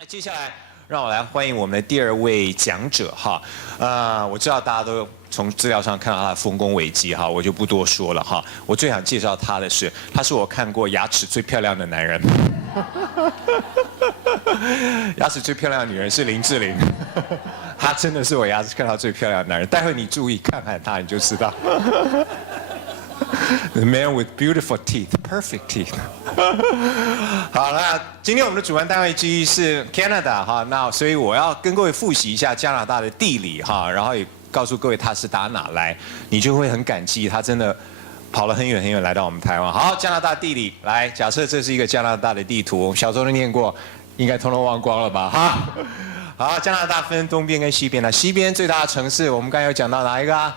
那接下来让我来欢迎我们的第二位讲者哈。我知道大家都从资料上看到他的丰功伟绩哈，我就不多说了哈。我最想介绍他的是，他是我看过牙齿最漂亮的男人。牙齿最漂亮的女人是林志玲，她真的是我牙齿看到最漂亮的男人。待会你注意看看他，你就知道。The man with beautiful teeth, perfect teeth. 好了，今天我们的主办单位之一是 Canada 哈，那所以我要跟各位复习一下加拿大的地理哈，然后也告诉各位他是打哪来，你就会很感激他真的跑了很远很远来到我们台湾。好，加拿大地理来，假设这是一个加拿大的地图，小时候都念过，应该通通忘光了吧哈。好，加拿大分东边跟西边的，西边最大的城市我们刚才有讲到哪一个啊？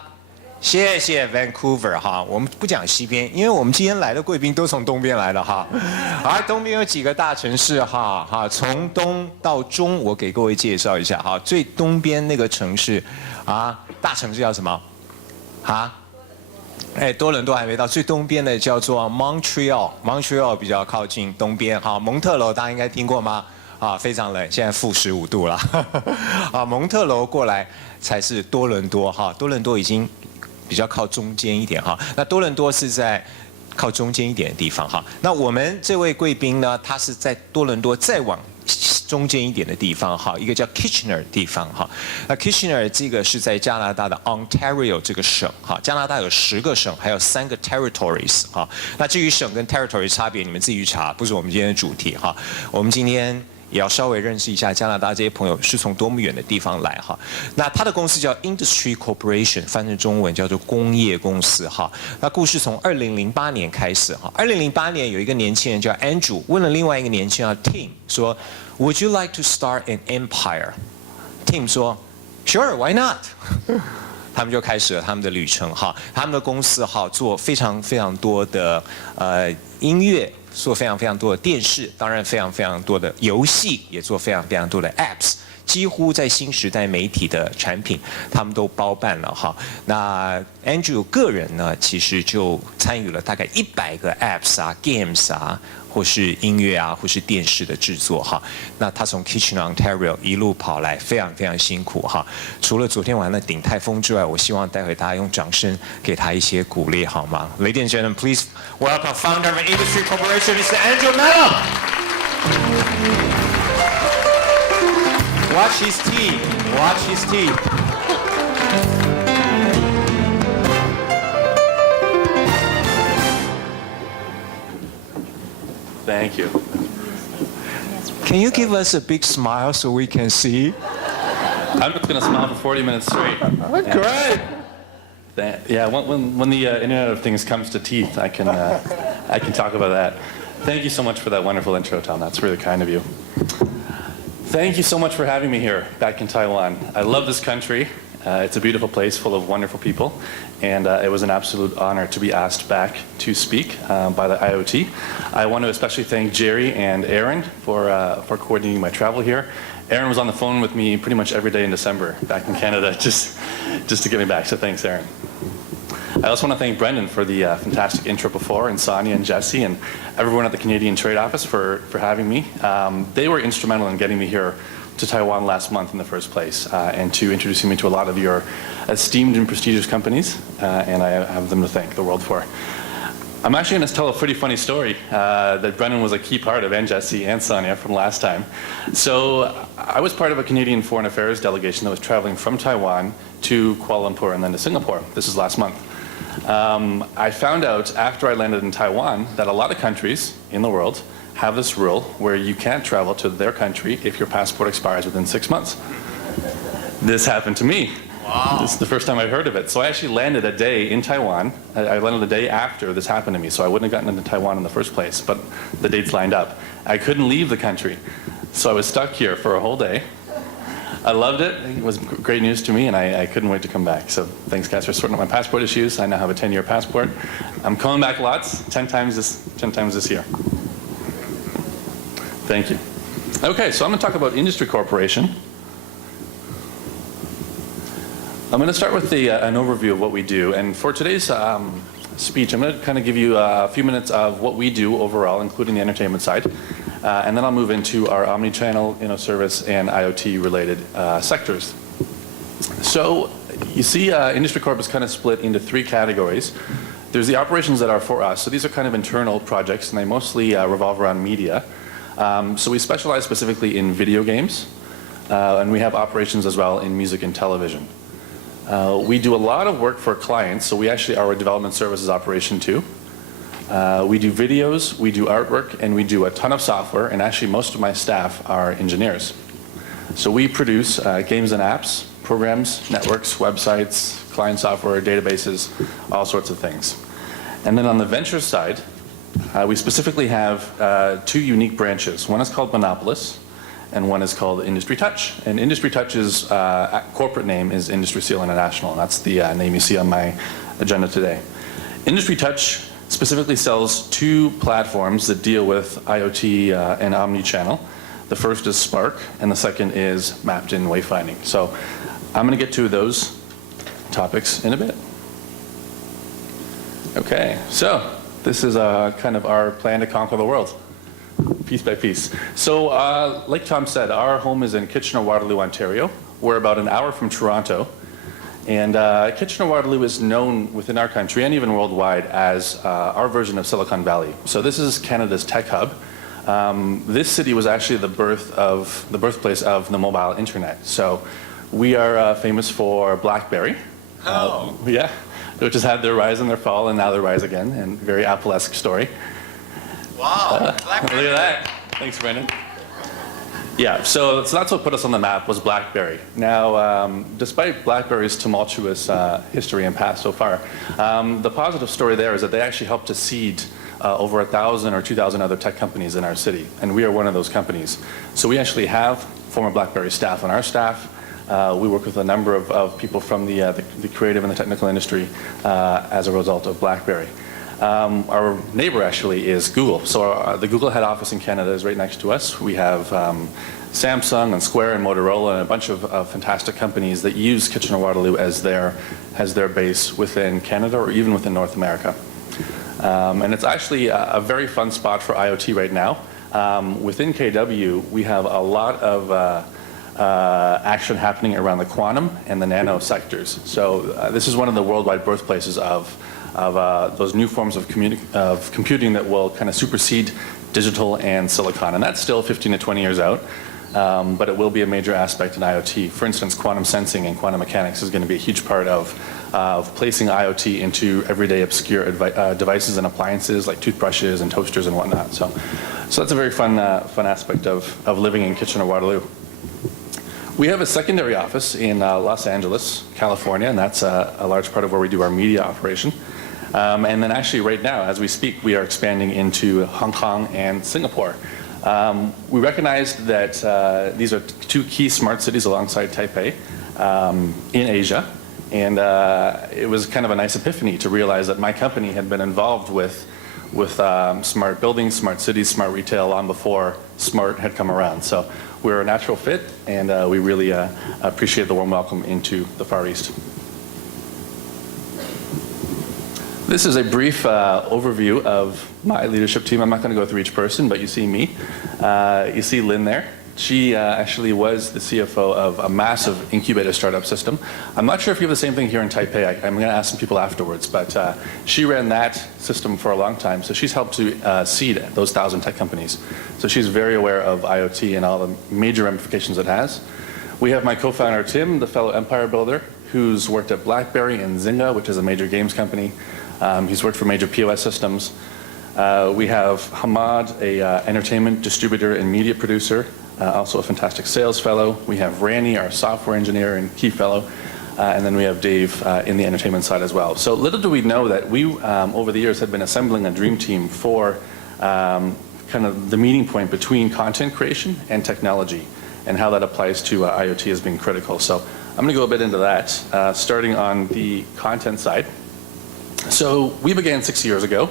谢谢 Vancouver 哈，我们不讲西边，因为我们今天来的贵宾都从东边来的哈。而东边有几个大城市哈，从东到中，我给各位介绍一下哈。最东边那个城市啊，大城市叫什么？啊？多伦多还没到，最东边的叫做 Montreal 比较靠近东边哈。蒙特楼大家应该听过吗？啊，非常冷，现在-15度了。啊，蒙特楼过来才是多伦多哈，多伦多已经比较靠中间一点哈，那多伦多是在靠中间一点的地方哈。那我们这位贵宾呢，他是在多伦多再往中间一点的地方哈，一个叫 Kitchener 的地方哈。那 Kitchener 这个是在加拿大的 Ontario 这个省哈，加拿大有10个省，还有3个 territories 哈。那至于省跟 territory 差别，你们自己去查，不是我们今天的主题哈。我们今天也要稍微认识一下加拿大这些朋友是从多么远的地方来哈。那他的公司叫 Industry Corporation， 翻成中文叫做工业公司哈。那故事从2008年开始哈。2008年有一个年轻人叫 Andrew， 问了另外一个年轻人叫 Tim 说 ，Would you like to start an empire？ Tim 说 ，Sure, why not？ 他们就开始了他们的旅程哈。他们的公司哈做非常非常多的音乐。做非常非常多的电视，当然非常非常多的游戏，也做非常非常多的 apps， 几乎在新时代媒体的产品，他们都包办了哈。那 Andrew 个人呢，其实就参与了大概100个 apps 啊、games 啊，或是音乐啊，或是电视的制作哈。那他从 Kitchener Ontario 一路跑来，非常非常辛苦哈。除了昨天晚上的顶泰丰之外，我希望待会大家用掌声给他一些鼓励好吗 ？Ladies and gentlemen, please welcome founder of Industry Corporation, Mr. Andrew Matlock. Watch his teeth. Watch his teeth. Thank you. Can you give us a big smile so we can see? I'm just going to smile for 40 minutes straight. Great. Yeah, when the Internet of Things comes to teeth, I can talk about that. Thank you so much for that wonderful intro, Tom. That's really kind of you. Thank you so much for having me here back in Taiwan. I love this country. It's a beautiful place full of wonderful people, and it was an absolute honor to be asked back to speak by the IoT. I want to especially thank Jerry and Aaron for coordinating my travel here. Aaron was on the phone with me pretty much every day in December back in Canada just to get me back, so thanks, Aaron. I also want to thank Brendan for the fantastic intro before, and Sonia and Jesse and everyone at the Canadian Trade Office for having me. They were instrumental in getting me here to Taiwan last month in the first place, and to introducing me to a lot of your esteemed and prestigious companies, and I have them to thank the world for. I'm actually going to tell a pretty funny story that Brendan was a key part of, and Jesse and Sonia from last time. So I was part of a Canadian Foreign Affairs delegation that was traveling from Taiwan to Kuala Lumpur and then to Singapore. This is last month. I found out after I landed in Taiwan that a lot of countries in the world have this rule where you can't travel to their country if your passport expires within 6 months. This happened to me. Wow. This is the first time I've heard of it. So I actually landed a day in Taiwan. I landed the day after this happened to me, so I wouldn't have gotten into Taiwan in the first place, but the dates lined up. I couldn't leave the country, so I was stuck here for a whole day. I loved it. It was great news to me, and I couldn't wait to come back. So thanks, guys, for sorting out my passport issues. I now have a 10-year passport. I'm coming back lots, 10 times this year. Thank you. Okay, so I'm going to talk about Industry Corporation. I'm going to start with an overview of what we do. And for today's speech, I'm going to kind of give you a few minutes of what we do overall, including the entertainment side. and then I'll move into our Omnichannel, Innoservice, and IoT-related sectors. So you see Industry Corp is kind of split into 3 categories. There's the operations that are for us. So these are kind of internal projects, and they mostly revolve around media. So we specialize specifically in video games, and we have operations as well in music and television. We do a lot of work for clients, so we actually are a development services operation too. We do videos, we do artwork, and we do a ton of software, and actually most of my staff are engineers. So we produce games and apps, programs, networks, websites, client software, databases, all sorts of things. And then on the venture side, we specifically have 2 unique branches. One is called Monopolis, and one is called Industry Touch. And Industry Touch's corporate name is Industry Seal International, and that's the name you see on my agenda today. Industry Touch specifically sells 2 platforms that deal with IoT and Omnichannel. The first is Spark, and the second is mapped-in wayfinding. So I'm going to get to those topics in a bit. Okay, so this is kind of our plan to conquer the world, piece by piece. So like Tom said, our home is in Kitchener-Waterloo, Ontario. We're about an hour from Toronto. And Kitchener-Waterloo is known within our country and even worldwide as our version of Silicon Valley. So this is Canada's tech hub. This city was actually the birthplace of the mobile internet. So we are famous for BlackBerry. Oh. Yeah, which has had their rise and their fall, and now their rise again, and very Apple-esque story. Wow. Look at that. Thanks, Brandon. Yeah, so that's what put us on the map was BlackBerry. Now, despite BlackBerry's tumultuous history and past so far, the positive story there is that they actually helped to seed over 1,000 or 2,000 other tech companies in our city, and we are one of those companies. So we actually have former BlackBerry staff on our staff. We work with a number of people from the creative and the technical industry as a result of BlackBerry. Our neighbor actually is Google. So the Google head office in Canada is right next to us. We have Samsung and Square and Motorola and a bunch of fantastic companies that use Kitchener-Waterloo as their base within Canada or even within North America. And it's actually a very fun spot for IoT right now. Within KW, we have a lot of action happening around the quantum and the nano sectors. So this is one of the worldwide birthplaces of those new forms of computing that will kind of supersede digital and silicon. And that's still 15 to 20 years out, but it will be a major aspect in IoT. For instance, quantum sensing and quantum mechanics is going to be a huge part of placing IoT into everyday obscure devices and appliances like toothbrushes and toasters and whatnot. So that's a very fun aspect of living in Kitchener-Waterloo. We have a secondary office in Los Angeles, California, and that's a large part of where we do our media operation. And then actually right now, as we speak, we are expanding into Hong Kong and Singapore. We recognized that these are 2 key smart cities alongside Taipei in Asia. And it was kind of a nice epiphany to realize that my company had been involved with smart buildings, smart cities, smart retail long before smart had come around. So we're a natural fit, and we really appreciate the warm welcome into the Far East. This is a brief overview of my leadership team. I'm not going to go through each person, but you see me. You see Lynn there. She actually was the CFO of a massive incubator startup system. I'm not sure if you have the same thing here in Taipei. I'm going to ask some people afterwards, but she ran that system for a long time. So she's helped to seed those 1,000 tech companies. So she's very aware of IoT and all the major ramifications it has. We have my co-founder, Tim, the fellow empire builder, who's worked at BlackBerry and Zynga, which is a major games company. He's worked for major POS systems. We have Hamad, a entertainment distributor and media producer, also a fantastic sales fellow. We have Randy, our software engineer and key fellow. And then we have Dave in the entertainment side as well. So little do we know that we, over the years, have been assembling a dream team for kind of the meeting point between content creation and technology and how that applies to IoT as being critical. So I'm going to go a bit into that, starting on the content side. So we began 6 years ago.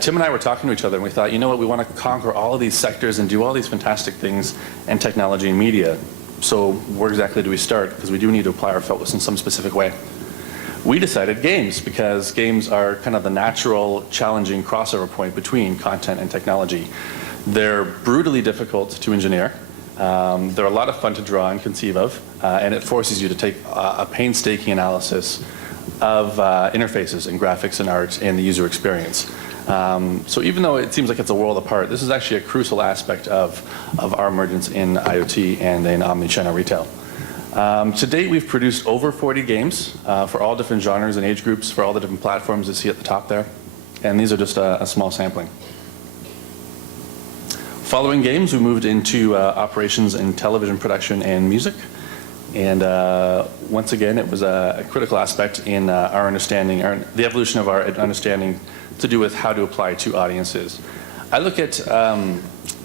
Tim and I were talking to each other, and we thought, you know what, we want to conquer all of these sectors and do all these fantastic things in technology and media. So where exactly do we start? Because we do need to apply our focus in some specific way. We decided games, because games are kind of the natural, challenging crossover point between content and technology. They're brutally difficult to engineer. They're a lot of fun to draw and conceive of, and it forces you to take a painstaking analysis of interfaces and graphics and art and the user experience. So even though it seems like it's a world apart, this is actually a crucial aspect of our emergence in IoT and in omnichannel retail. To date, we've produced over 40 games for all different genres and age groups for all the different platforms you see at the top there. And these are just a small sampling. Following games, we moved into operations in television production and music. And once again, it was a critical aspect in our understanding, the evolution of our understanding to do with how to apply to audiences. I look at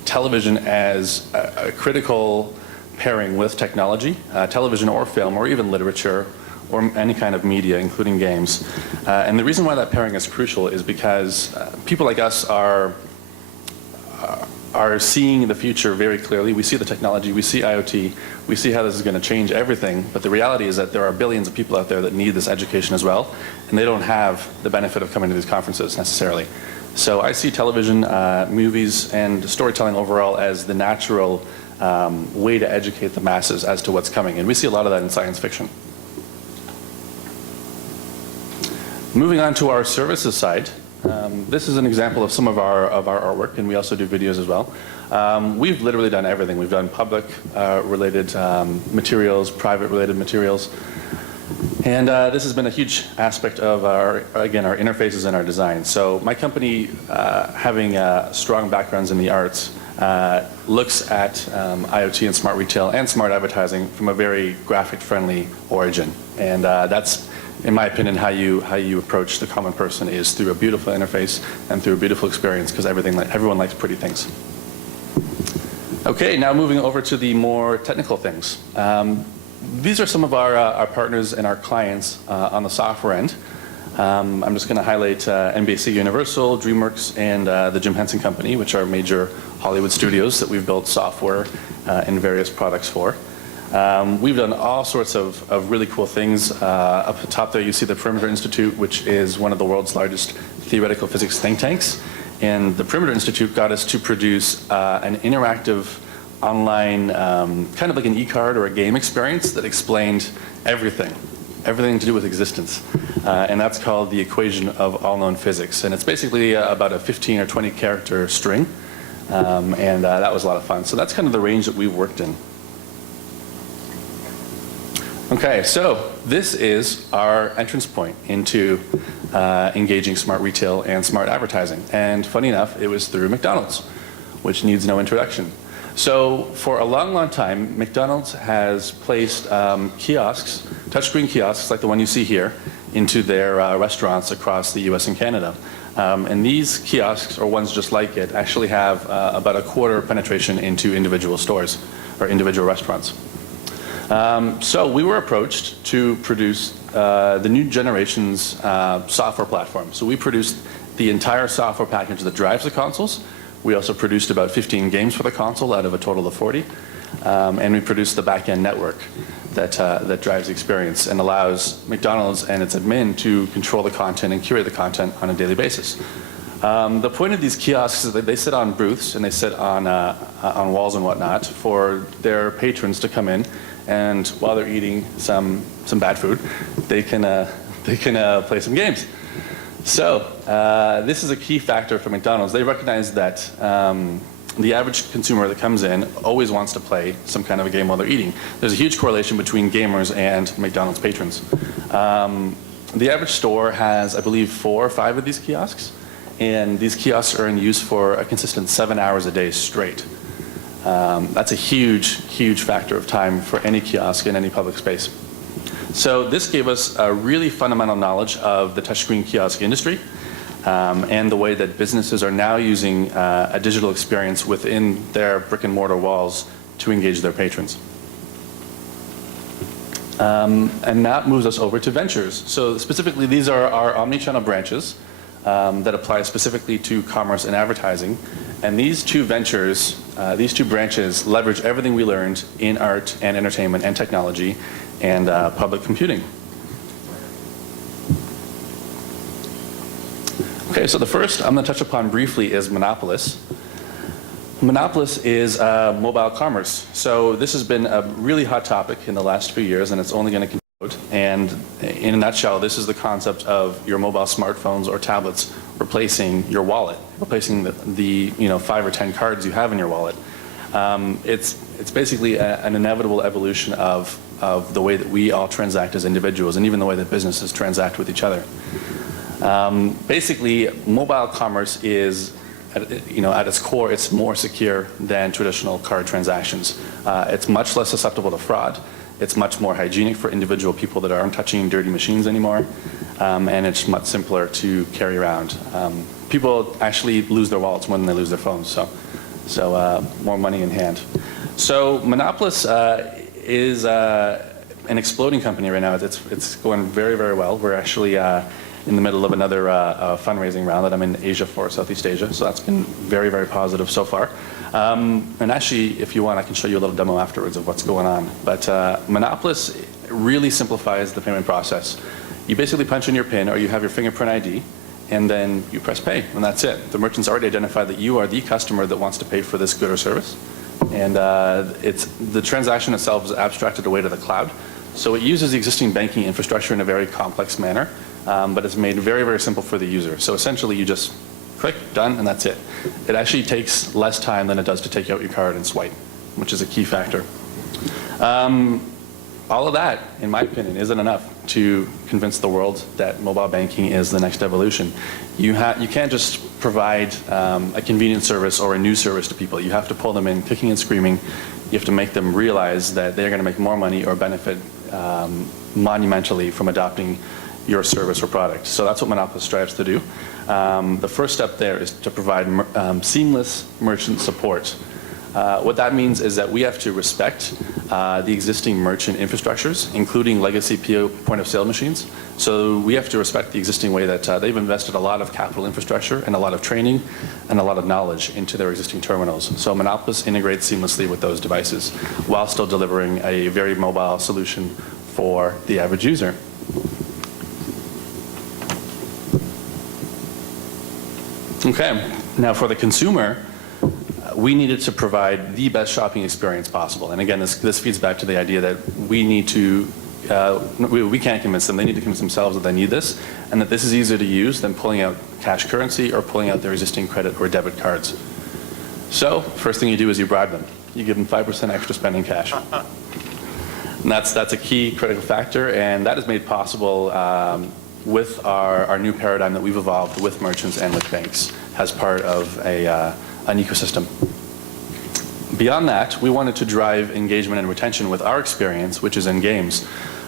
television as a critical pairing with technology, television or film or even literature or any kind of media, including games. And the reason why that pairing is crucial is because people like us are seeing the future very clearly. We see the technology, we see IoT, we see how this is going to change everything, but the reality is that there are billions of people out there that need this education as well, and they don't have the benefit of coming to these conferences necessarily. So I see television, movies, and storytelling overall as the natural way to educate the masses as to what's coming, and we see a lot of that in science fiction. Moving on to our services side, this is an example of some of our artwork, and we also do videos as well. We've literally done everything. We've done public related materials, private related materials, and this has been a huge aspect of our interfaces and our design. So my company, having strong backgrounds in the arts, looks at IoT and smart retail and smart advertising from a very graphic-friendly origin, and that's, in my opinion, how you approach the common person is through a beautiful interface and through a beautiful experience, because everyone likes pretty things. Okay, now moving over to the more technical things. These are some of our partners and our clients on the software end. I'm just going to highlight NBC Universal, DreamWorks, and the Jim Henson Company, which are major Hollywood studios that we've built software and various products for. We've done all sorts of really cool things. Up at the top there you see the Perimeter Institute, which is one of the world's largest theoretical physics think tanks. And the Perimeter Institute got us to produce an interactive online, kind of like an e-card or a game experience that explained everything to do with existence. And that's called the Equation of All Known Physics. And it's basically about a 15 or 20 character string. And that was a lot of fun. So that's kind of the range that we've worked in. Okay, so this is our entrance point into engaging smart retail and smart advertising. And funny enough, it was through McDonald's, which needs no introduction. So for a long, long time, McDonald's has placed kiosks, touchscreen kiosks like the one you see here, into their restaurants across the US and Canada. And these kiosks, or ones just like it, actually have about a quarter penetration into individual stores or individual restaurants. So we were approached to produce the new generation's software platform. So we produced the entire software package that drives the consoles. We also produced about 15 games for the console out of a total of 40. And we produced the back-end network that drives the experience and allows McDonald's and its admin to control the content and curate the content on a daily basis. The point of these kiosks is that they sit on booths and they sit on walls and whatnot for their patrons to come in, and while they're eating some bad food, they can play some games. So this is a key factor for McDonald's. They recognize that the average consumer that comes in always wants to play some kind of a game while they're eating. There's a huge correlation between gamers and McDonald's patrons. The average store has, I believe, 4 or 5 of these kiosks, and these kiosks are in use for a consistent 7 hours a day straight. That's a huge, huge factor of time for any kiosk in any public space. So this gave us a really fundamental knowledge of the touchscreen kiosk industry and the way that businesses are now using a digital experience within their brick and mortar walls to engage their patrons. And that moves us over to ventures. So specifically, these are our omnichannel branches that apply specifically to commerce and advertising. And these two ventures, these two branches leverage everything we learned in art and entertainment and technology and public computing. Okay, so the first I'm going to touch upon briefly is Monopolis. Monopolis is mobile commerce. So this has been a really hot topic in the last few years, and it's only going to continue. And in a nutshell, this is the concept of your mobile smartphones or tablets replacing your wallet, replacing the 5 or 10 cards you have in your wallet. It's basically an inevitable evolution of the way that we all transact as individuals, and even the way that businesses transact with each other. Basically, mobile commerce is, at its core, it's more secure than traditional card transactions. It's much less susceptible to fraud. It's much more hygienic for individual people that aren't touching dirty machines anymore, and it's much simpler to carry around. People actually lose their wallets more than they lose their phones, so more money in hand. So Monopolis is an exploding company right now. It's going very, very well. We're actually in the middle of another fundraising round that I'm in Asia for, Southeast Asia. So that's been very, very positive so far. And actually, if you want, I can show you a little demo afterwards of what's going on. But Monopolis really simplifies the payment process. You basically punch in your PIN, or you have your fingerprint ID, and then you press pay, and that's it. The merchant's already identified that you are the customer that wants to pay for this good or service. And the transaction itself is abstracted away to the cloud. So it uses the existing banking infrastructure in a very complex manner, but it's made very, very simple for the user. So essentially, you just click, done, and that's it. It actually takes less time than it does to take out your card and swipe, which is a key factor. All of that, in my opinion, isn't enough to convince the world that mobile banking is the next evolution. You can't just provide a convenient service or a new service to people. You have to pull them in kicking and screaming. You have to make them realize that they're going to make more money or benefit monumentally from adopting your service or product. So that's what Monopolis strives to do. The first step there is to provide seamless merchant support. What that means is that we have to respect the existing merchant infrastructures, including legacy point-of-sale machines. So we have to respect the existing way that they've invested a lot of capital infrastructure and a lot of training and a lot of knowledge into their existing terminals. So Monopolis integrates seamlessly with those devices while still delivering a very mobile solution for the average user. Okay, now for the consumer, we needed to provide the best shopping experience possible. And again, this feeds back to the idea that we need to, we can't convince them. They need to convince themselves that they need this, and that this is easier to use than pulling out cash currency or pulling out their existing credit or debit cards. So first thing you do is you bribe them. You give them 5% extra spending cash. And that's a key critical factor, and that is made possible with our new paradigm that we've evolved with merchants and with banks as part of an ecosystem. Beyond that, we wanted to drive engagement and retention with our experience, which is in games.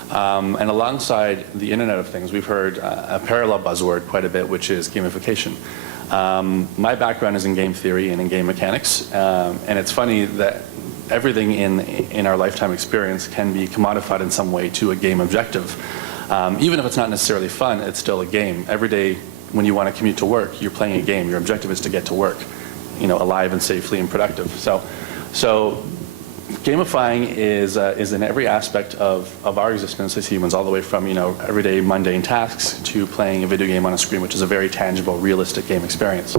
And alongside the Internet of Things, we've heard a parallel buzzword quite a bit, which is gamification. My background is in game theory and in game mechanics, and it's funny that everything in our lifetime experience can be commodified in some way to a game objective. Even if it's not necessarily fun, it's still a game. Every day when you want to commute to work, you're playing a game. Your objective is to get to work, alive and safely and productive. So gamifying is in every aspect of our existence as humans, all the way from everyday mundane tasks to playing a video game on a screen, which is a very tangible, realistic game experience.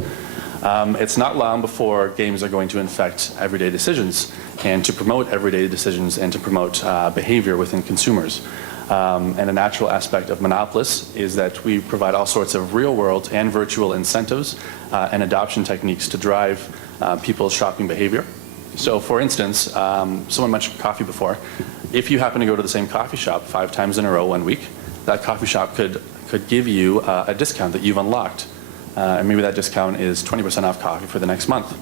It's not long before games are going to infect everyday decisions, and to promote everyday decisions and to promote behavior within consumers. And a natural aspect of Monopolis is that we provide all sorts of real-world and virtual incentives and adoption techniques to drive people's shopping behavior. So for instance, someone mentioned coffee before. If you happen to go to the same coffee shop 5 times in a row 1 week, that coffee shop could give you a discount that you've unlocked. And maybe that discount is 20% off coffee for the next month.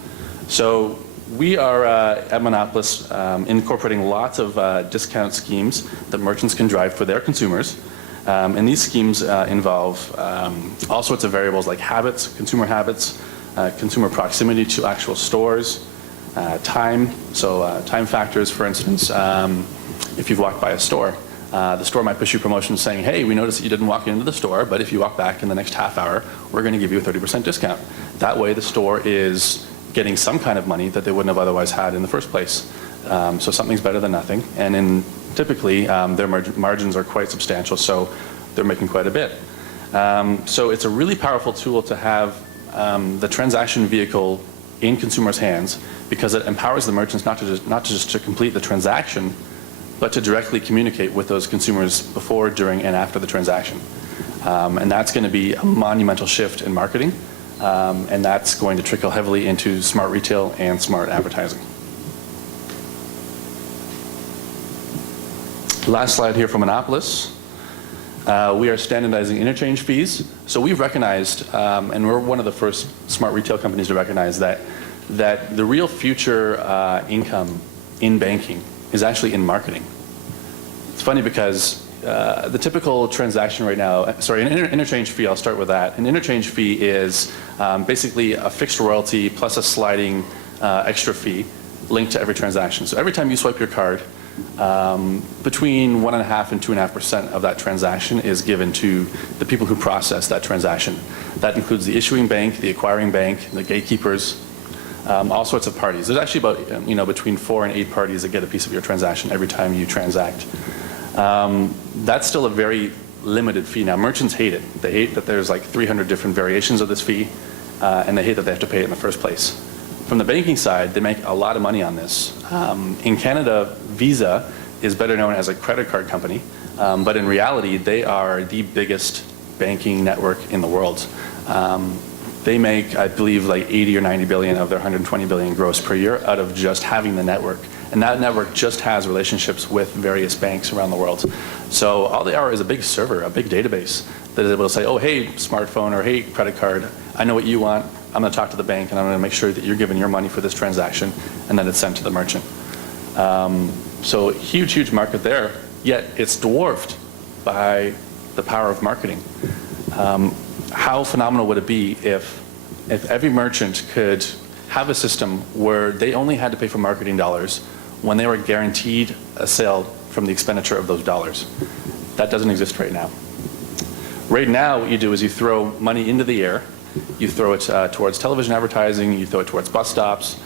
So we are at Monopolis incorporating lots of discount schemes that merchants can drive for their consumers. And these schemes involve all sorts of variables like habits, consumer proximity to actual stores, time. So time factors, for instance, if you've walked by a store, the store might push you promotions saying, hey, we noticed that you didn't walk into the store, but if you walk back in the next half hour, we're going to give you a 30% discount. That way the store is getting some kind of money that they wouldn't have otherwise had in the first place. So something's better than nothing. And typically, their margins are quite substantial, so they're making quite a bit. So it's a really powerful tool to have the transaction vehicle in consumers' hands because it empowers the merchants not just to complete the transaction, but to directly communicate with those consumers before, during, and after the transaction. And that's going to be a monumental shift in marketing, and that's going to trickle heavily into smart retail and smart advertising. Last slide here from Annapolis. We are standardizing interchange fees. So we've recognized, and we're one of the first smart retail companies to recognize that the real future income in banking is actually in marketing. It's funny because the typical transaction right now, an interchange fee, I'll start with that. An interchange fee is basically a fixed royalty plus a sliding extra fee linked to every transaction. So every time you swipe your card, between 1.5% and 2.5% of that transaction is given to the people who process that transaction. That includes the issuing bank, the acquiring bank, the gatekeepers, all sorts of parties. There's actually about between 4 and 8 parties that get a piece of your transaction every time you transact. That's still a very limited fee. Now merchants hate it. They hate that there's like 300 different variations of this fee, and they hate that they have to pay it in the first place. From the banking side, they make a lot of money on this. In Canada, Visa is better known as a credit card company, but in reality, they are the biggest banking network in the world. They make, I believe, like 80 or 90 billion of their 120 billion gross per year out of just having the network. And that network just has relationships with various banks around the world. So all they are is a big server, a big database that is able to say, oh, hey, smartphone, or hey, credit card, I know what you want. I'm going to talk to the bank, and I'm going to make sure that you're giving your money for this transaction, and then it's sent to the merchant. So huge, huge market there, yet it's dwarfed by the power of marketing. How phenomenal would it be if every merchant could have a system where they only had to pay for marketing dollars when they were guaranteed a sale from the expenditure of those dollars? That doesn't exist right now. Right now, what you do is you throw money into the air. You throw it towards television advertising, you throw it towards bus stops,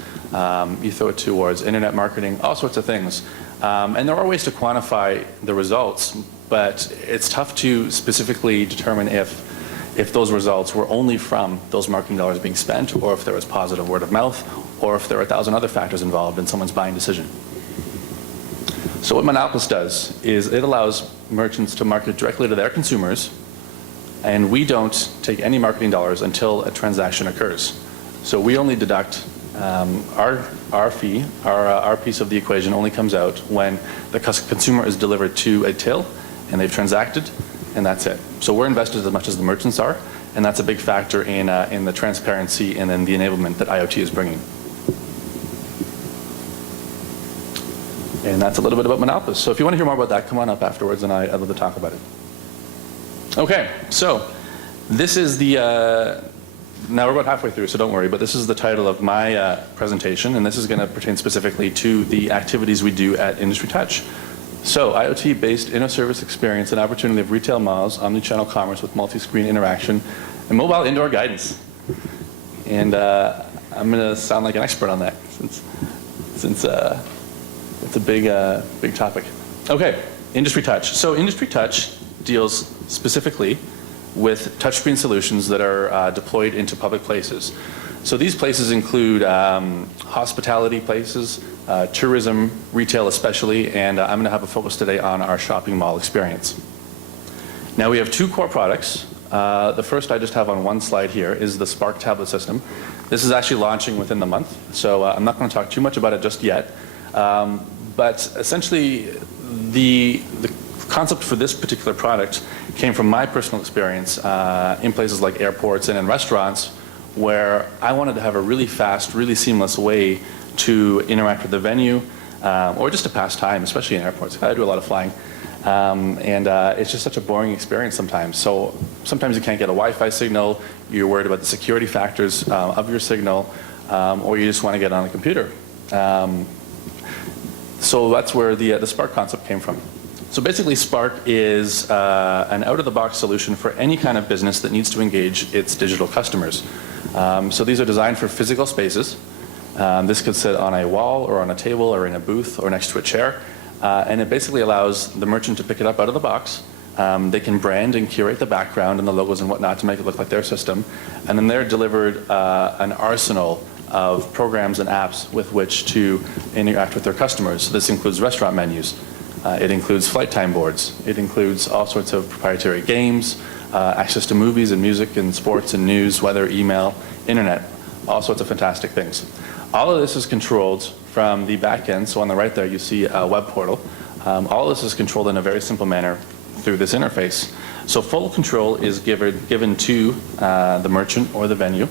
you throw it towards internet marketing, all sorts of things. And there are ways to quantify the results, but it's tough to specifically determine if those results were only from those marketing dollars being spent, or if there was positive word of mouth, or if there are 1,000 other factors involved in someone's buying decision. So what Monopolis does is it allows merchants to market directly to their consumers, and we don't take any marketing dollars until a transaction occurs. So we only deduct our fee, our piece of the equation only comes out when the consumer is delivered to a till and they've transacted, and that's it. So we're invested as much as the merchants are, and that's a big factor in the transparency and then the enablement that IoT is bringing. And that's a little bit about Monopolis. So if you want to hear more about that, come on up afterwards, and I'd love to talk about it. Okay, so this is the, now we're about halfway through, so don't worry, but this is the title of my presentation, and this is going to pertain specifically to the activities we do at Industry Touch. So, IoT-based Innoservice experience and opportunity of retail malls, omnichannel commerce with multi-screen interaction, and mobile indoor guidance. And I'm going to sound like an expert on that since it's a big topic. Okay, Industry Touch. So Industry Touch deals specifically with touchscreen solutions that are deployed into public places. So these places include hospitality places, tourism, retail especially, and I'm going to have a focus today on our shopping mall experience. Now we have 2 core products. The first I just have on one slide here is the Spark tablet system. This is actually launching within the month, so I'm not going to talk too much about it just yet. But essentially, the concept for this particular product came from my personal experience in places like airports and in restaurants, where I wanted to have a really fast, really seamless way to interact with the venue, or just to pass time, especially in airports. I do a lot of flying. And it's just such a boring experience sometimes. So sometimes you can't get a Wi-Fi signal, you're worried about the security factors of your signal, or you just want to get on a computer. So that's where the Spark concept came from. So basically Spark is an out-of-the-box solution for any kind of business that needs to engage its digital customers. So these are designed for physical spaces. This could sit on a wall or on a table or in a booth or next to a chair. And it basically allows the merchant to pick it up out of the box. They can brand and curate the background and the logos and whatnot to make it look like their system. And then they're delivered an arsenal of programs and apps with which to interact with their customers. This includes restaurant menus. It includes flight time boards. It includes all sorts of proprietary games, access to movies and music and sports and news, weather, email, internet, all sorts of fantastic things. All of this is controlled from the back end. So on the right there, you see a web portal. All of this is controlled in a very simple manner through this interface. So full control is given to the merchant or the venue.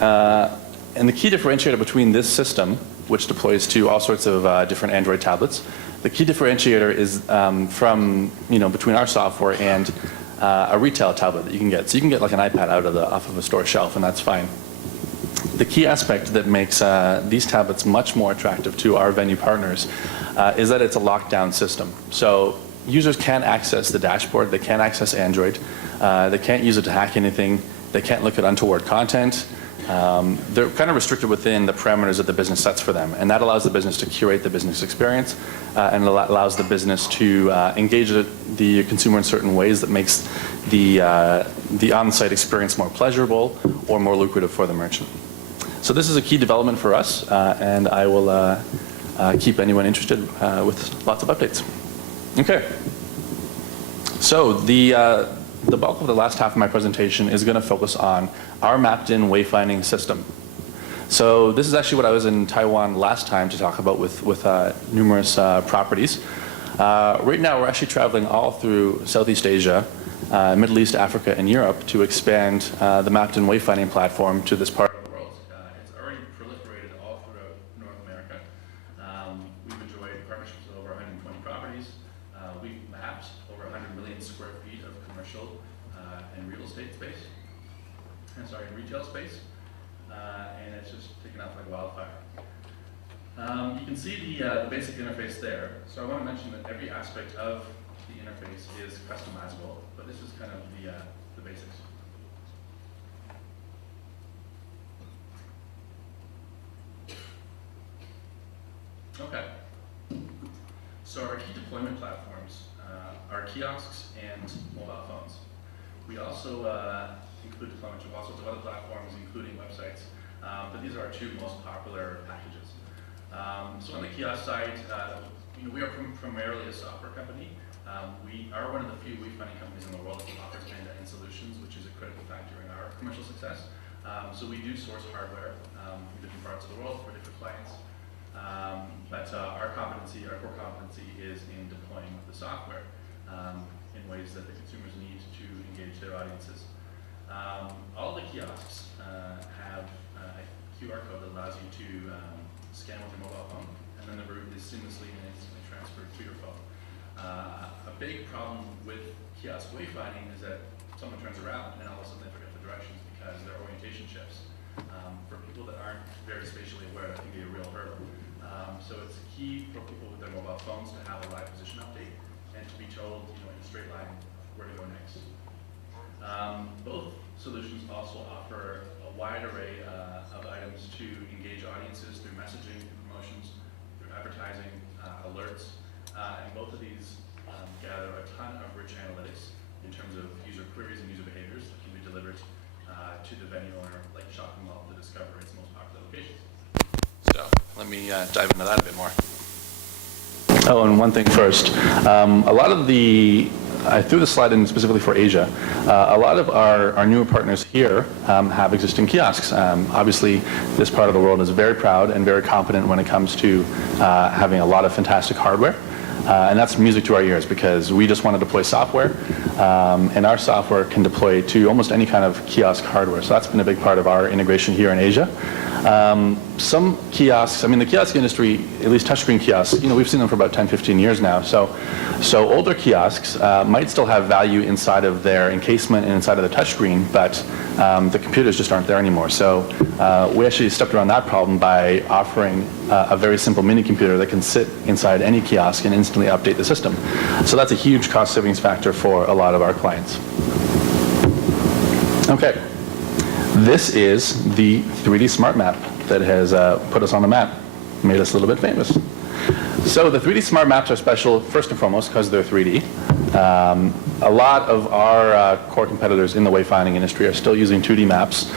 And the key differentiator between this system, which deploys to all sorts of different Android tablets, the key differentiator is from, between our software and a retail tablet that you can get. So you can get like an iPad off of a store shelf, and that's fine. The key aspect that makes these tablets much more attractive to our venue partners is that it's a lockdown system. So users can't access the dashboard, they can't access Android, they can't use it to hack anything, they can't look at untoward content. They're kind of restricted within the parameters that the business sets for them, and that allows the business to curate the business experience and allows the business to engage the consumer in certain ways that makes the on-site experience more pleasurable or more lucrative for the merchant. So this is a key development for us, and I will keep anyone interested with lots of updates. Okay. So the bulk of the last half of my presentation is going to focus on our mapped-in wayfinding system. So this is actually what I was in Taiwan last time to talk about with numerous properties. Right now we're actually traveling all through Southeast Asia, Middle East, Africa, and Europe to expand the mapped-in wayfinding platform to this part of the world. It's already proliferated all throughout North America. We've enjoyed partnerships with over 120 properties. We've mapped over 100 million square feet of commercial and real estate space. Retail space, and it's just taken off like wildfire. You can see the basic interface there. So I want to mention that every aspect of the interface is customizable, but this is kind of the basics. Okay. So our key deployment platforms are kiosks and mobile phones. We also include deployments of all sorts of other platforms, including websites, but these are our two most popular packages. So on the kiosk side, we are primarily a software company. We are one of the few wayfinding companies in the world that offers end-to-end solutions, which is a critical factor in our commercial success. So we do source hardware from different parts of the world for different clients, but our core competency is in deploying the software in ways that the consumers need to engage their audiences. All the kiosks have a QR code that allows you to scan with your mobile phone, and then the route is seamlessly and instantly transferred to your phone. A big problem with kiosk wayfinding is that someone turns around and all of a sudden they forget the directions because their orientation shifts. For people that aren't very spatially aware, that can be a real hurdle. So it's key for people with their mobile phones to have a live position update and to be told, in a straight line, where to go next. Both solutions also offer a wide array of items to engage audiences through messaging, promotions, through advertising, alerts, and both of these gather a ton of rich analytics in terms of user queries and user behaviors that can be delivered to the venue owner, like a shopping mall, to discover its most popular locations. So let me dive into that a bit more. Oh, and one thing first. A lot of I threw the slide in specifically for Asia. A lot of our newer partners here have existing kiosks. Obviously, this part of the world is very proud and very competent when it comes to having a lot of fantastic hardware. And that's music to our ears because we just want to deploy software, and our software can deploy to almost any kind of kiosk hardware. So that's been a big part of our integration here in Asia. Some kiosks, the kiosk industry, at least touchscreen kiosks, we've seen them for about 10, 15 years now. So older kiosks might still have value inside of their encasement and inside of the touchscreen, but the computers just aren't there anymore. So we actually stepped around that problem by offering a very simple mini computer that can sit inside any kiosk and instantly update the system. So that's a huge cost savings factor for a lot of our clients. Okay. This is the 3D Smart Map that has put us on the map, made us a little bit famous. So the 3D smart maps are special first and foremost because they're 3D. A lot of our core competitors in the wayfinding industry are still using 2D maps,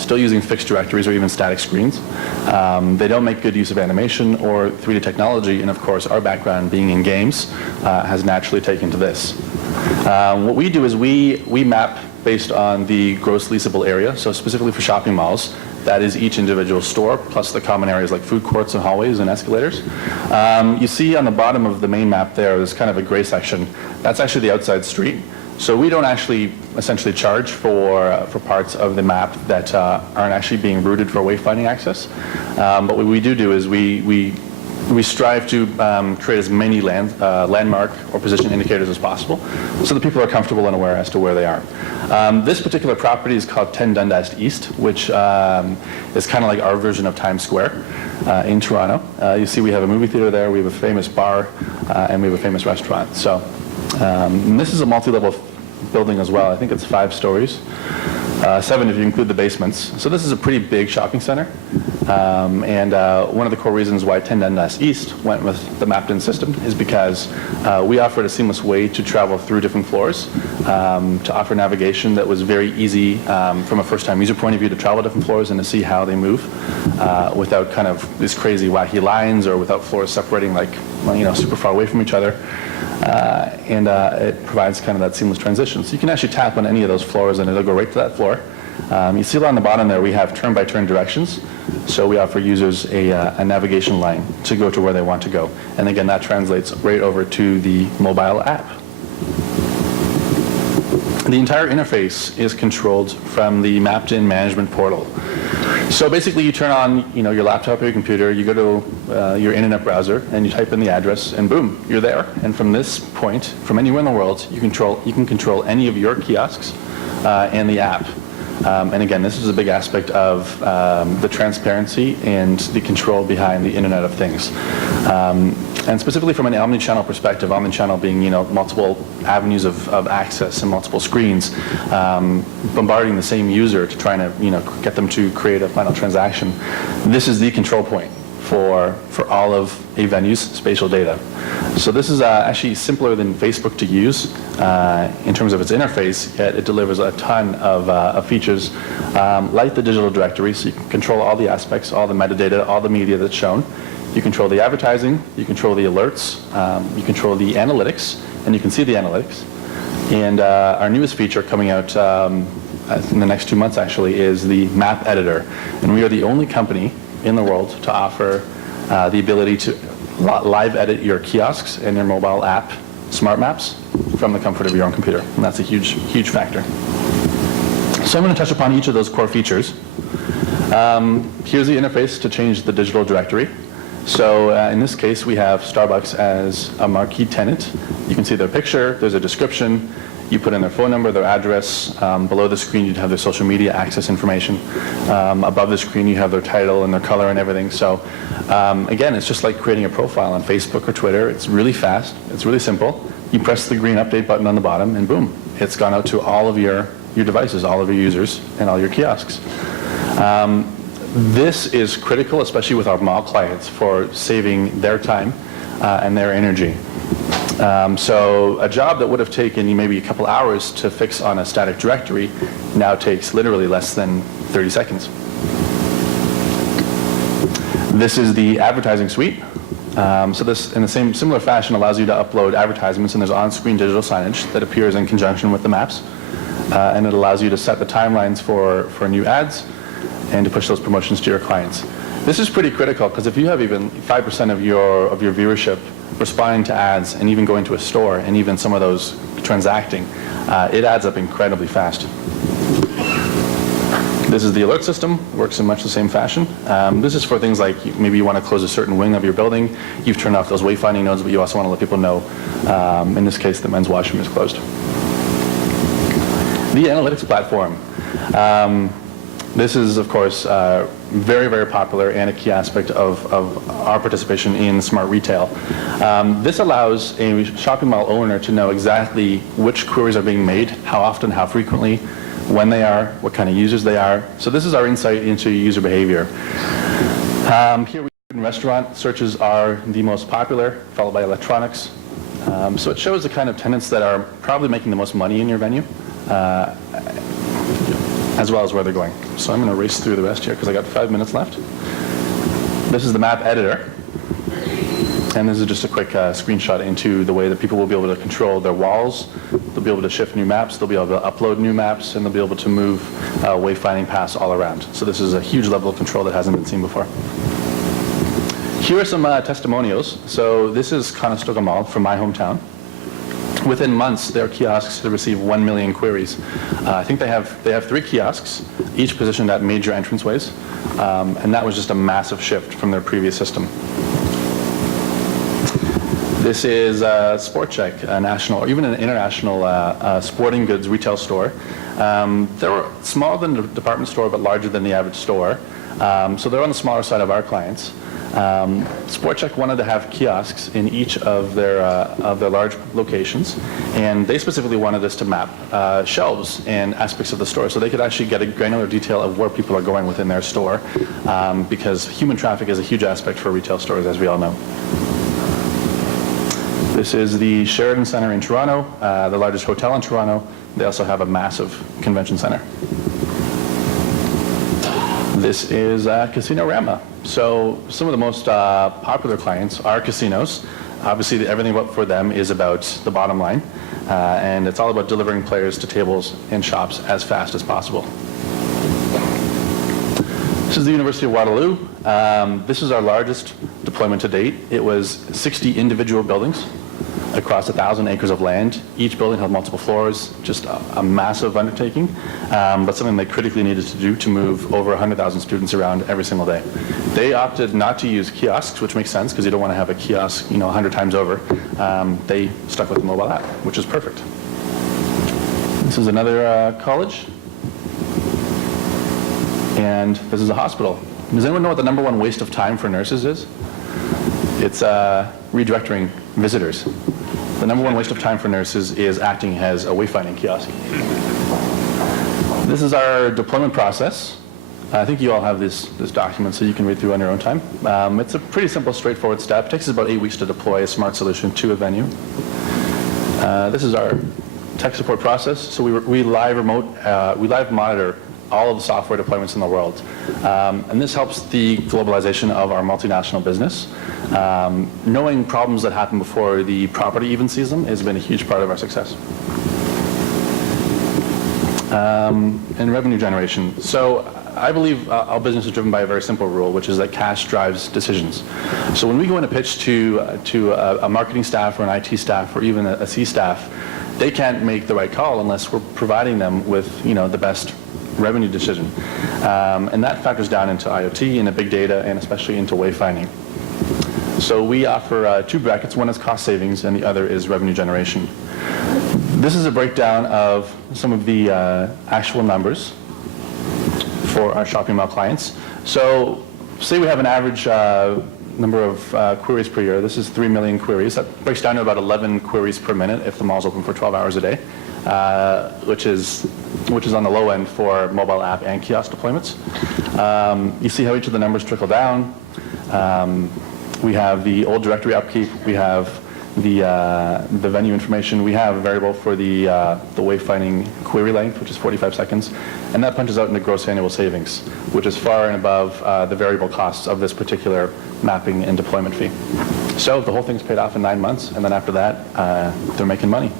still using fixed directories or even static screens. They don't make good use of animation or 3D technology, and of course our background being in games has naturally taken to this. What we do is we map based on the gross leasable area, so specifically for shopping malls. That is each individual store, plus the common areas like food courts and hallways and escalators. You see on the bottom of the main map there's kind of a gray section. That's actually the outside street. So we don't actually essentially charge for parts of the map that aren't actually being routed for wayfinding access. But what we do is we strive to create as many landmark or position indicators as possible so that people are comfortable and aware as to where they are. This particular property is called 10 Dundas East, which is kind of like our version of Times Square in Toronto. You see we have a movie theater there, we have a famous bar, and we have a famous restaurant. So this is a multi-level building as well. I think it's 5 stories. 7 if you include the basements. So this is a pretty big shopping center. And one of the core reasons why 10 Dundas East went with the mapped-in system is because we offered a seamless way to travel through different floors, to offer navigation that was very easy from a first-time user point of view to travel different floors and to see how they move without kind of these crazy wacky lines or without floors separating like, well, you know, super far away from each other. And it provides kind of that seamless transition. So you can actually tap on any of those floors and it'll go right to that floor. You see on the bottom there we have turn-by-turn directions. So we offer users a navigation line to go to where they want to go. And again, that translates right over to the mobile app. The entire interface is controlled from the mapped-in management portal. So basically you turn on your laptop or your computer, you go to your internet browser and you type in the address and boom, you're there. And from this point, from anywhere in the world, you can control any of your kiosks and the app. And again, this is a big aspect of the transparency and the control behind the Internet of Things. And specifically from an Omnichannel perspective, Omnichannel being multiple avenues of access and multiple screens, bombarding the same user to try to get them to create a final transaction. This is the control point for all of a venue's spatial data. So this is actually simpler than Facebook to use in terms of its interface, yet it delivers a ton of features like the digital directory, so you can control all the aspects, all the metadata, all the media that's shown. You control the advertising, you control the alerts, you control the analytics, and you can see the analytics. And our newest feature coming out in the next 2 months actually is the map editor. And we are the only company in the world to offer the ability to live edit your kiosks and your mobile app smart maps from the comfort of your own computer. And that's a huge, huge factor. So I'm going to touch upon each of those core features. Here's the interface to change the digital directory. So in this case, we have Starbucks as a marquee tenant. You can see their picture, there's a description, you put in their phone number, their address. Below the screen, you'd have their social media access information. Above the screen, you have their title and their color and everything. So again, it's just like creating a profile on Facebook or Twitter. It's really fast, it's really simple. You press the green update button on the bottom and boom, it's gone out to all of your devices, all of your users, and all your kiosks. This is critical, especially with our mall clients, for saving their time and their energy. So a job that would have taken you maybe a couple hours to fix on a static directory now takes literally less than 30 seconds. This is the advertising suite. So this, in the similar fashion, allows you to upload advertisements, and there's on-screen digital signage that appears in conjunction with the maps. And it allows you to set the timelines for new ads and to push those promotions to your clients. This is pretty critical because if you have even 5% of your viewership responding to ads and even going to a store and even some of those transacting, it adds up incredibly fast. This is the alert system, works in much the same fashion. This is for things like maybe you want to close a certain wing of your building, you've turned off those wayfinding nodes, but you also want to let people know, in this case, the men's washroom is closed. The analytics platform. This is, of course, very, very popular and a key aspect of our participation in smart retail. This allows a shopping mall owner to know exactly which queries are being made, how often, how frequently, when they are, what kind of users they are. So this is our insight into user behavior. Here we Restaurant searches are the most popular, followed by electronics. So it shows the kind of tenants that are probably making the most money in your venue, as well as where they're going. So I'm going to race through the rest here because I got 5 minutes left. This is the map editor. And this is just a quick screenshot into the way that people will be able to control their walls. They'll be able to shift new maps, they'll be able to upload new maps, and they'll be able to move wayfinding paths all around. So this is a huge level of control that hasn't been seen before. Here are some testimonials. So this is Conestoga Mall from my hometown. Within months, their kiosks have received 1 million queries. I think they have 3 kiosks, each positioned at major entranceways, and that was just a massive shift from their previous system. This is Sport Check, a national or even an international sporting goods retail store. They're smaller than the department store, but larger than the average store. So they're on the smaller side of our clients. Sport Check wanted to have kiosks in each of their large locations, and they specifically wanted us to map shelves and aspects of the store so they could actually get a granular detail of where people are going within their store, because human traffic is a huge aspect for retail stores, as we all know. This is the Sheraton Centre in Toronto, the largest hotel in Toronto. They also have a massive convention center. This is Casino-Rama. So some of the most popular clients are casinos. Obviously, everything for them is about the bottom line, and it's all about delivering players to tables and shops as fast as possible. This is the University of Waterloo. This is our largest deployment to date. It was 60 individual buildings across 1,000 acres of land. Each building had multiple floors, just a massive undertaking, but something they critically needed to do to move over 100,000 students around every single day. They opted not to use kiosks, which makes sense because you don't want to have a kiosk 100 times over. They stuck with the mobile app, which is perfect. This is another college, and this is a hospital. Does anyone know what the #1 waste of time for nurses is? It's redirecting visitors. The #1 waste of time for nurses is acting as a wayfinding kiosk. This is our deployment process. I think you all have this document so you can read through on your own time. It's a pretty simple, straightforward step. It takes us about 8 weeks to deploy a smart solution to a venue. This is our tech support process. So we live monitor all of the software deployments in the world. And this helps the globalization of our multinational business. Knowing problems that happen before the property even sees them has been a huge part of our success. And revenue generation. So I believe our business is driven by a very simple rule, which is that cash drives decisions. So when we go in a pitch to a marketing staff or an IT staff or even a C staff, they can't make the right call unless we're providing them with the best revenue decision. And that factors down into IoT, into big data, and especially into wayfinding. So we offer 2 brackets. One is cost savings, and the other is revenue generation. This is a breakdown of some of the actual numbers for our shopping mall clients. So say we have an average number of queries per year. This is 3 million queries. That breaks down to about 11 queries per minute if the mall's open for 12 hours a day, which is on the low end for mobile app and kiosk deployments. You see how each of the numbers trickle down. We have the old directory upkeep. We have the venue information. We have a variable for the wayfinding query length, which is 45 seconds, and that punches out into gross annual savings, which is far and above the variable costs of this particular mapping and deployment fee. So the whole thing's paid off in 9 months, and then after that, they're making money.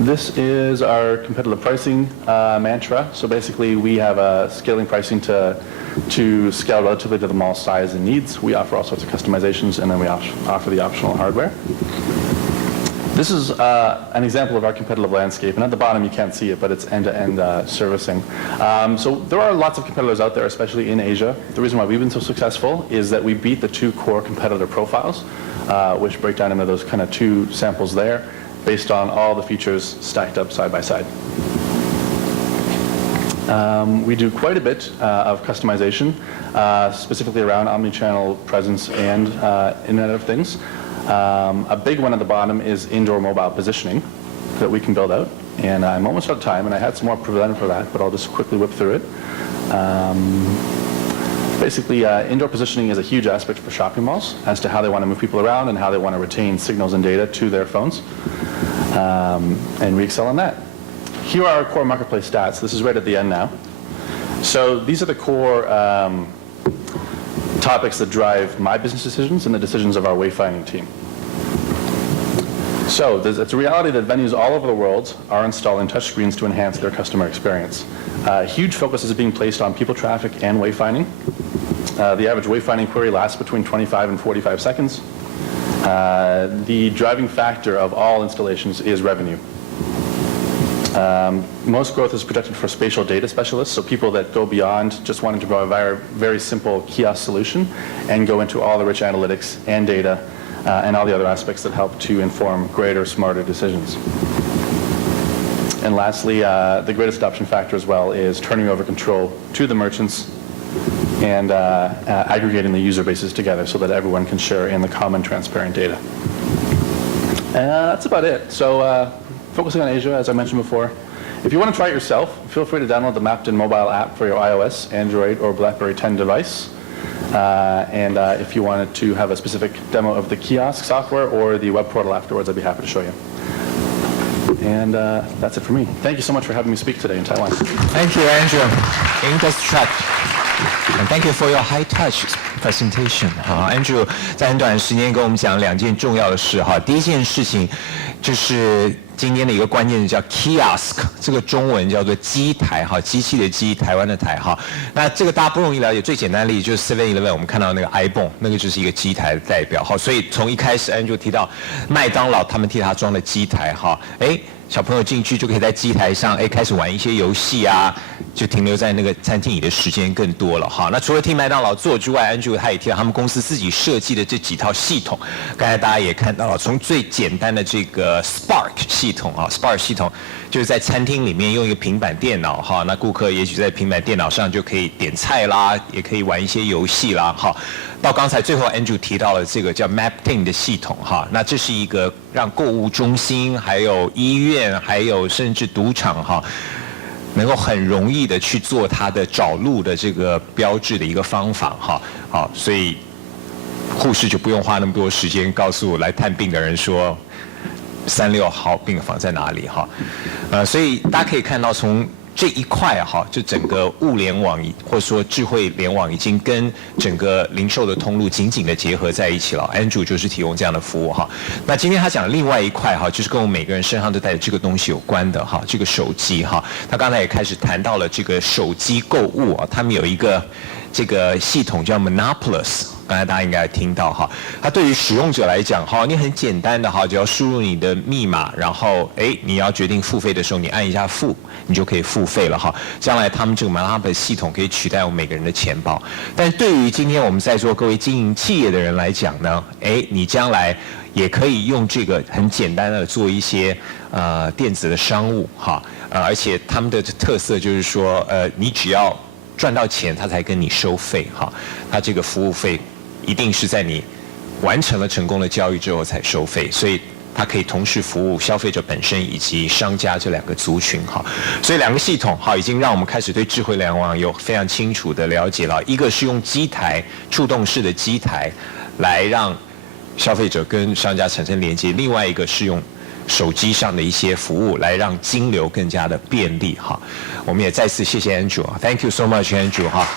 This is our competitive pricing mantra. So basically, we have a scaling pricing to scale relatively to the mall size and needs. We offer all sorts of customizations, and then we offer the optional hardware. This is an example of our competitive landscape, and at the bottom you can't see it, but it's end-to-end servicing. So there are lots of competitors out there, especially in Asia. The reason why we've been so successful is that we beat the 2 core competitor profiles, which break down into those kind of 2 samples there, based on all the features stacked up side by side. We do quite a bit of customization, specifically around omnichannel presence and Internet of Things. A big one at the bottom is indoor mobile positioning that we can build out. And I'm almost out of time, and I had some more presented for that, but I'll just quickly whip through it. Basically, indoor positioning is a huge aspect for shopping malls as to how they want to move people around and how they want to retain signals and data to their phones. And we excel on that. Here are our core marketplace stats. This is right at the end now. So these are the core topics that drive my business decisions and the decisions of our wayfinding team. So it's a reality that venues all over the world are installing touchscreens to enhance their customer experience. Huge focus is being placed on people traffic and wayfinding. The average wayfinding query lasts between 25 and 45 seconds. The driving factor of all installations is revenue. Most growth is projected for spatial data specialists, so people that go beyond just wanting to provide a very simple kiosk solution and go into all the rich analytics and data and all the other aspects that help to inform greater, smarter decisions. And lastly, the greatest adoption factor as well is turning over control to the merchants and aggregating the user bases together so that everyone can share in the common transparent data. That's about it. So focusing on Asia, as I mentioned before. If you want to try it yourself, feel free to download the Mapped-in mobile app for your iOS, Android, or BlackBerry 10 device. And if you wanted to have a specific demo of the kiosk software or the web portal afterwards, I'd be happy to show you. And that's it for me. Thank you so much for having me speak today in Taiwan. Thank you, Andrew. Industry. And thank you for your high touch presentation. 好 ，Andrew 在很短的时间跟我们讲2件重要的事哈。第一件事情就是今天的一个关键字叫 kiosk， 这个中文叫做机台哈，机器的机，台湾的台哈。那这个大家不容易了解，最简单的例子就是 7-Eleven， 我们看到那个 iPhone， 那个就是一个机台的代表哈。所以从一开始 Andrew 提到麦当劳他们替他装的机台哈，小朋友进去就可以在机台上开始玩一些游戏啊，就停留在那个餐厅里的时间更多了哈。那除了替麦当劳做之外 ，Andrew 他也提到他们公司自己设计的这几套系统，刚才大家也看到了，从最简单的这个 Spark 系统啊 ，Spark 系统就是在餐厅里面用一个平板电脑哈，那顾客也许在平板电脑上就可以点菜啦，也可以玩一些游戏啦哈。到刚才最后 Andrew 提到了这个叫 Mapped-in 的系统哈，那这是一个让购物中心、还有医院、还有甚至赌场哈，能够很容易的去做它的找路的这个标志的一个方法哈。好，所以护士就不用花那么多时间告诉来探病的人说36号病房在哪里哈。所以大家可以看到从这一块哈，就整个物联网或者说智慧联网已经跟整个零售的通路紧紧的结合在一起了。Andrew 就是提供这样的服务哈。那今天他讲的另外一块哈，就是跟我们每个人身上都带着这个东西有关的哈，这个手机哈。他刚才也开始谈到了这个手机购物啊，他们有一个这个系统叫 Monopolis。刚才大家应该听到哈，它对于使用者来讲哈，你很简单的哈，只要输入你的密码，然后你要决定付费的时候，你按一下付，你就可以付费了哈。将来他们这个 Monopoly 系统可以取代我们每个人的钱包，但对于今天我们在座各位经营企业的人来讲呢，你将来也可以用这个很简单的做一些电子的商务哈，而且他们的特色就是说你只要赚到钱，他才跟你收费哈，他这个服务费一定是在你完成了成功的交易之后才收费，所以它可以同时服务消费者本身以及商家这2个族群哈。所以2个系统哈，已经让我们开始对智慧联网有非常清楚的了解了。一个是用机台触动式的机台来让消费者跟商家产生连接，另外一个是用手机上的一些服务来让金流更加的便利哈。我们也再次谢谢 Andrew， Thank you so much Andrew 哈。